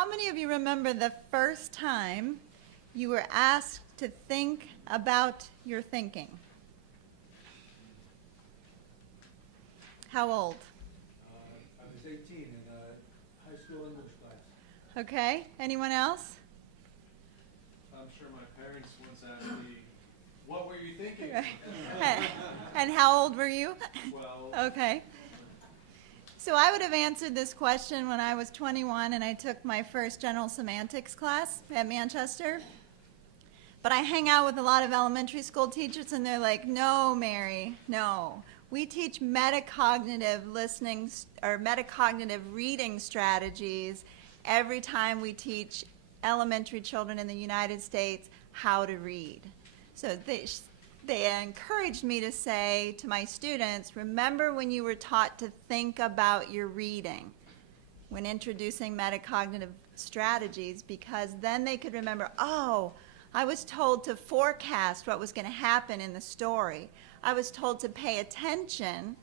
how many of you remember the first time you were asked to think about your thinking? How old? I was 18 in a high school English class. Okay, anyone else? I'm sure my parents once asked me, "What were you thinking?" And how old were you? 12. Okay. So I would have answered this question when I was 21 and I took my first general semantics class at Manchester. But I hang out with a lot of elementary school teachers and they're like, no, Mary, no. We teach metacognitive listening or metacognitive reading strategies every time we teach elementary children in the United States how to read. So they encouraged me to say to my students, remember when you were taught to think about your reading when introducing metacognitive strategies, because then they could remember, oh, I was told to forecast what was going to happen in the story. I was told to pay attention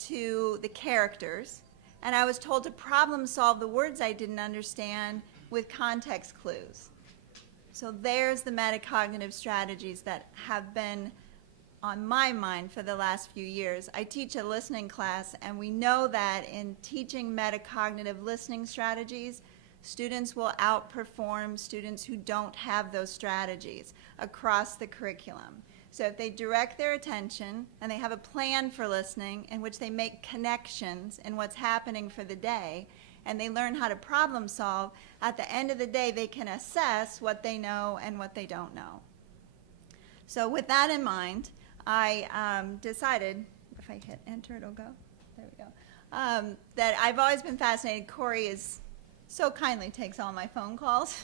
to the characters, and I was told to problem solve the words I didn't understand with context clues. So there's the metacognitive strategies that have been on my mind for the last few years. I teach a listening class, and we know that in teaching metacognitive listening strategies, students will outperform students who don't have those strategies across the curriculum. So if they direct their attention and they have a plan for listening in which they make connections in what's happening for the day, and they learn how to problem solve, at the end of the day they can assess what they know and what they don't know. So with that in mind, I decided, if I hit enter it'll go, there we go, that I've always been fascinated. Corey so kindly takes all my phone calls.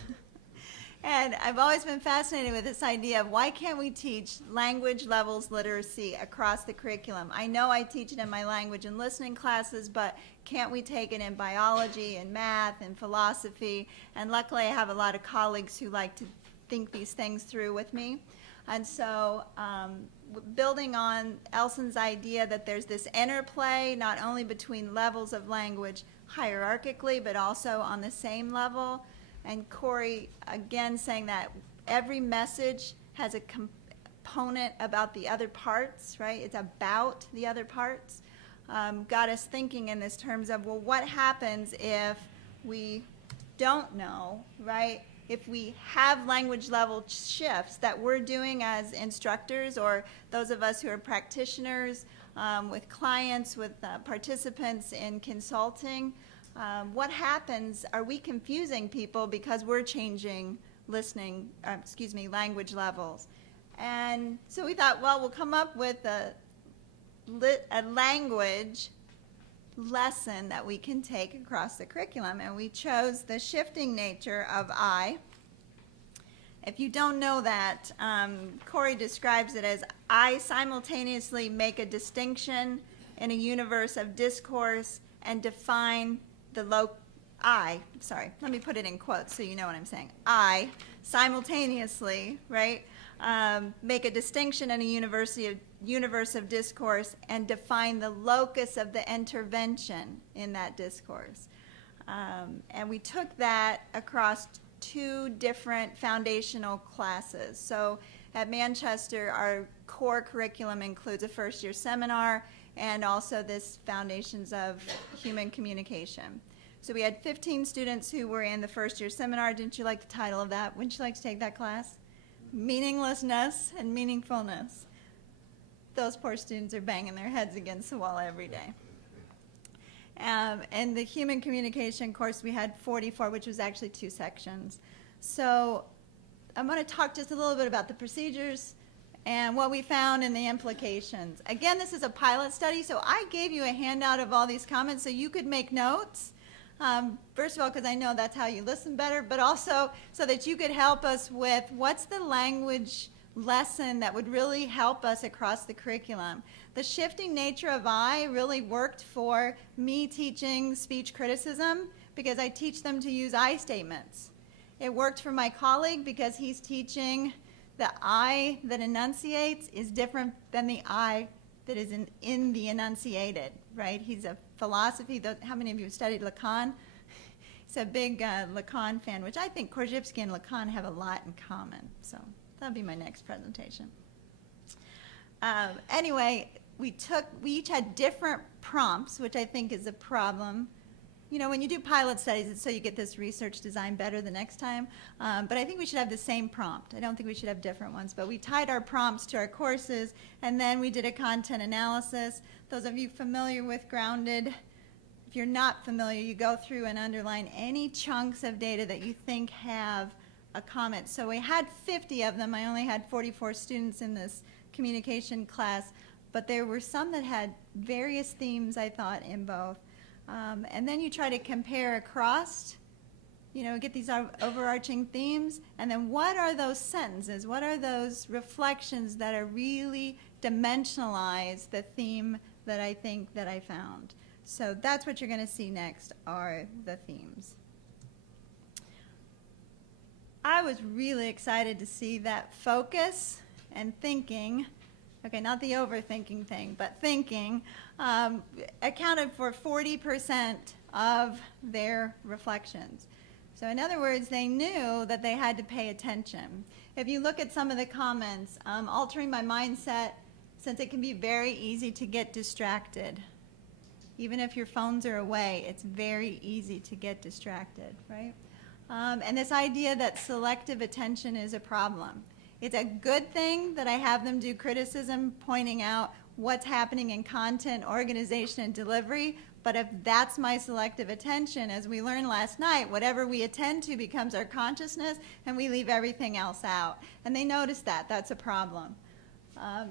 And I've always been fascinated with this idea of why can't we teach language levels literacy across the curriculum? I know I teach it in my language and listening classes, but can't we take it in biology and math and philosophy? And luckily I have a lot of colleagues who like to think these things through with me. And so building on Elson's idea that there's this interplay not only between levels of language hierarchically, but also on the same level. And Corey, again, saying that every message has a component about the other parts, right? It's about the other parts. Got us thinking in this terms of, well, what happens if we don't know, right? If we have language level shifts that we're doing as instructors, or those of us who are practitioners with clients, with participants in consulting, what happens? Are we confusing people because we're changing language levels? And so we thought, well, we'll come up with a language lesson that we can take across the curriculum, and we chose the shifting nature of I. If you don't know that, Corey describes it as I simultaneously make a distinction in a universe of discourse and define let me put it in quotes so you know what I'm saying. I simultaneously, right, make a distinction in a universe of discourse and define the locus of the intervention in that discourse. And we took that across two different foundational classes. So at Manchester, our core curriculum includes a first-year seminar and also this Foundations of Human Communication. So we had 15 students who were in the first-year seminar. Didn't you like the title of that? Wouldn't you like to take that class? Meaninglessness and meaningfulness. Those poor students are banging their heads against the wall every day. And the human communication course, we had 44, which was actually 2 sections. So I'm going to talk just a little bit about the procedures and what we found and the implications. Again, this is a pilot study, so I gave you a handout of all these comments so you could make notes. First of all, because I know that's how you listen better, but also so that you could help us with what's the language lesson that would really help us across the curriculum. The shifting nature of I really worked for me teaching speech criticism because I teach them to use I statements. It worked for my colleague because he's teaching the I that enunciates is different than the I that is in the enunciated, right? He's a philosophy. How many of you have studied Lacan? He's a big Lacan fan, which I think Korzybski and Lacan have a lot in common. So that'll be my next presentation. Anyway, we each had different prompts, which I think is a problem. You know, when you do pilot studies, it's so you get this research design better the next time. But I think we should have the same prompt. I don't think we should have different ones. But we tied our prompts to our courses, and then we did a content analysis. Those of you familiar with Grounded, if you're not familiar, you go through and underline any chunks of data that you think have a comment. So we had 50 of them. I only had 44 students in this communication class, but there were some that had various themes, I thought, in both. And then you try to compare across, you know, get these overarching themes, and then what are those sentences, what are those reflections that are really dimensionalize the theme that I think that I found. So that's what you're going to see next are the themes. I was really excited to see that focus and thinking, okay, not the overthinking thing, but thinking, accounted for 40% of their reflections. So in other words, they knew that they had to pay attention. If you look at some of the comments, altering my mindset, since it can be very easy to get distracted. Even if your phones are away, it's very easy to get distracted, right? And this idea that selective attention is a problem. It's a good thing that I have them do criticism, pointing out what's happening in content, organization, and delivery. But if that's my selective attention, as we learned last night, whatever we attend to becomes our consciousness, and we leave everything else out. And they noticed that. That's a problem.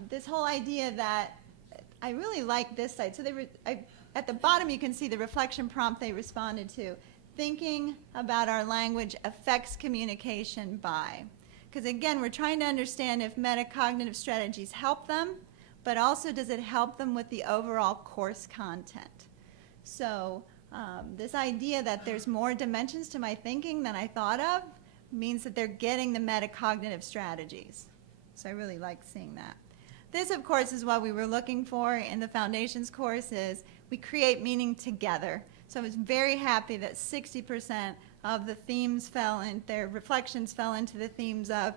This whole idea that I really like this side. So at the bottom, you can see the reflection prompt they responded to. Thinking about our language affects communication by. Because again, we're trying to understand if metacognitive strategies help them, but also does it help them with the overall course content. So this idea that there's more dimensions to my thinking than I thought of means that they're getting the metacognitive strategies. So I really like seeing that. This, of course, is what we were looking for in the Foundations course is we create meaning together. So I was very happy that 60% of the themes their reflections fell into the themes of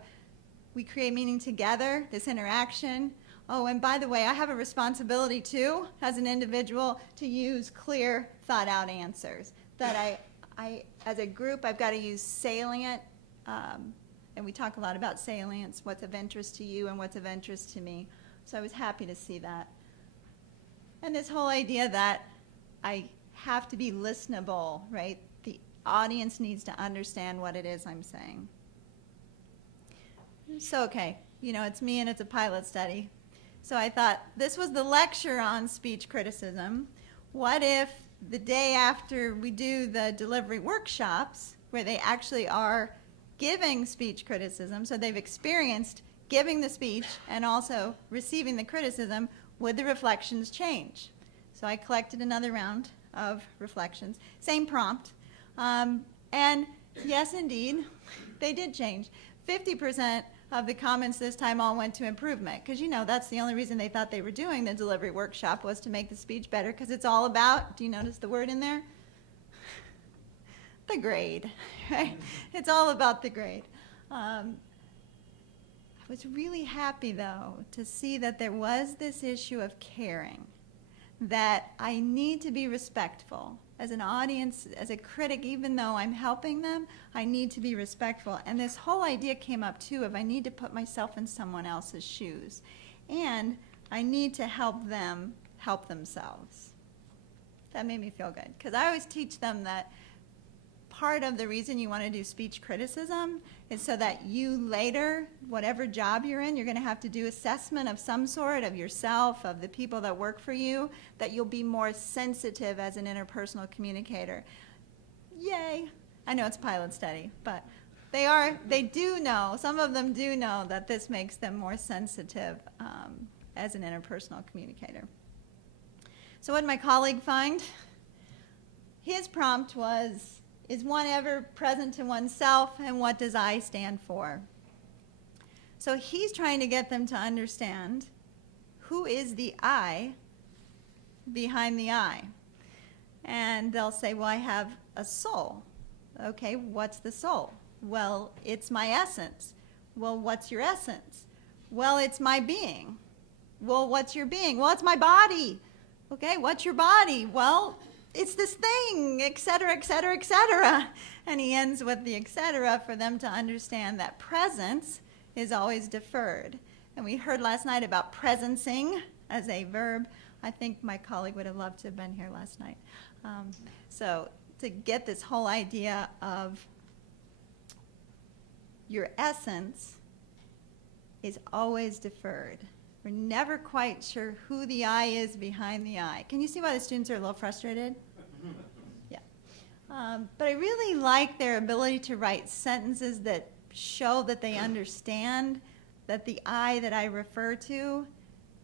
we create meaning together, this interaction. Oh, and by the way, I have a responsibility too, as an individual, to use clear, thought-out answers. That I, as a group, I've got to use salient, and we talk a lot about salience, what's of interest to you and what's of interest to me. So I was happy to see that. And this whole idea that I have to be listenable, right? The audience needs to understand what it is I'm saying. So, okay, you know, it's me and it's a pilot study. So I thought this was the lecture on speech criticism. What if the day after we do the delivery workshops, where they actually are giving speech criticism, so they've experienced giving the speech and also receiving the criticism, would the reflections change? So I collected another round of reflections, same prompt, and yes, indeed, they did change. 50% of the comments this time all went to improvement, because you know that's the only reason they thought they were doing the delivery workshop was to make the speech better, because it's all about, do you notice the word in there? The grade, right? It's all about the grade. I was really happy, though, to see that there was this issue of caring, that I need to be respectful. As an audience, as a critic, even though I'm helping them, I need to be respectful. And this whole idea came up, too, of I need to put myself in someone else's shoes. And I need to help them help themselves. That made me feel good, because I always teach them that part of the reason you want to do speech criticism is so that you later, whatever job you're in, you're going to have to do assessment of some sort of yourself, of the people that work for you, that you'll be more sensitive as an interpersonal communicator. Yay! I know it's a pilot study, but they do know, some of them do know that this makes them more sensitive as an interpersonal communicator. So what did my colleague find? His prompt was, is one ever present to oneself, and what does I stand for? So he's trying to get them to understand who is the I behind the I. And they'll say, well, I have a soul. Okay, what's the soul? Well, it's my essence. Well, what's your essence? Well, it's my being. Well, what's your being? Well, it's my body. Okay, what's your body? Well, it's this thing, et cetera, et cetera, et cetera. And he ends with the et cetera for them to understand that presence is always deferred. And we heard last night about presencing as a verb. I think my colleague would have loved to have been here last night. So to get this whole idea of your essence is always deferred. We're never quite sure who the I is behind the I. Can you see why the students are a little frustrated? Yeah. But I really like their ability to write sentences that show that they understand that the I that I refer to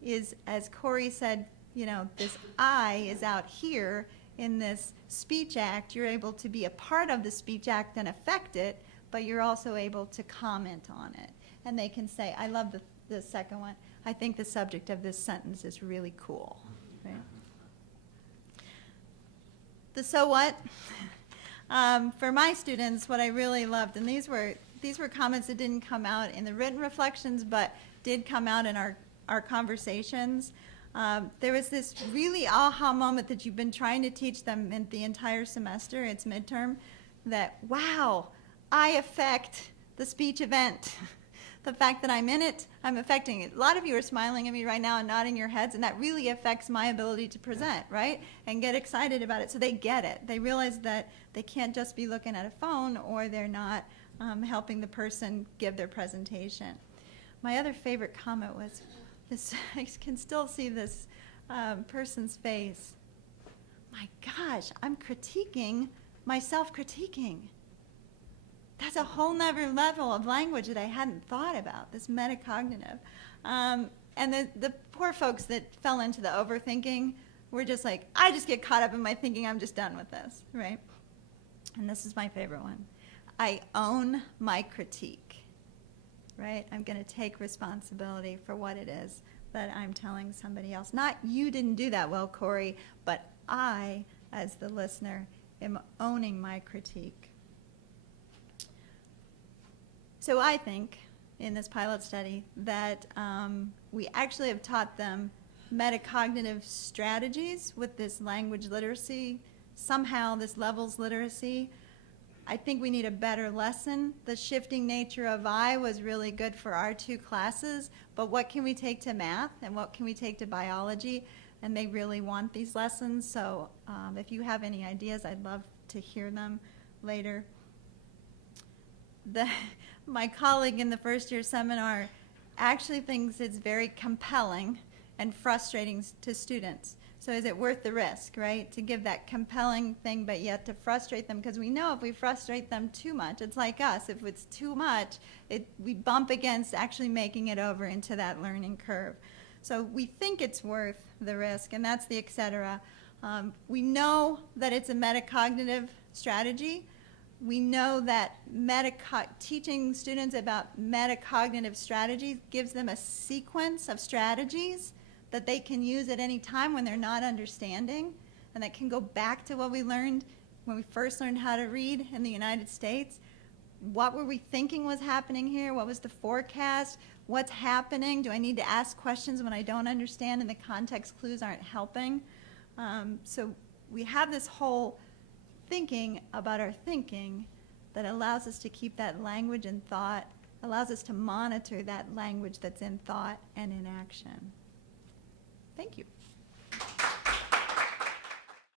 is, as Corey said, you know, this I is out here in this speech act. You're able to be a part of the speech act and affect it, but you're also able to comment on it. And they can say, I love the second one, I think the subject of this sentence is really cool. Right? The so what? For my students, what I really loved, and these were comments that didn't come out in the written reflections, but did come out in our conversations. There was this really aha moment that you've been trying to teach them in the entire semester, it's midterm, that, wow, I affect the speech event. The fact that I'm in it, I'm affecting it. A lot of you are smiling at me right now and nodding your heads, and that really affects my ability to present, right? And get excited about it. So they get it. They realize that they can't just be looking at a phone, or they're not helping the person give their presentation. My other favorite comment was, this, I can still see this person's face. My gosh, I'm critiquing my self-critiquing. That's a whole nother level of language that I hadn't thought about, this metacognitive. And the poor folks that fell into the overthinking were just like, I just get caught up in my thinking, I'm just done with this, right? And this is my favorite one. I own my critique, right? I'm going to take responsibility for what it is that I'm telling somebody else. Not you didn't do that well, Corey, but I, as the listener, am owning my critique. So I think, in this pilot study, that we actually have taught them metacognitive strategies with this language literacy, somehow this levels literacy. I think we need a better lesson. The shifting nature of I was really good for our 2 classes, but what can we take to math and what can we take to biology? And they really want these lessons, so if you have any ideas, I'd love to hear them later. My colleague in the first year seminar actually thinks it's very compelling and frustrating to students. So is it worth the risk, right? To give that compelling thing, but yet to frustrate them, because we know if we frustrate them too much, it's like us. If it's too much, we bump against actually making it over into that learning curve. So we think it's worth the risk, and that's the et cetera. We know that it's a metacognitive strategy. We know that teaching students about metacognitive strategies gives them a sequence of strategies that they can use at any time when they're not understanding, and that can go back to what we learned when we first learned how to read in the United States. What were we thinking was happening here? What was the forecast? What's happening? Do I need to ask questions when I don't understand and the context clues aren't helping? So we have this whole thinking about our thinking that allows us to keep that language in thought, allows us to monitor that language that's in thought and in action. Thank you.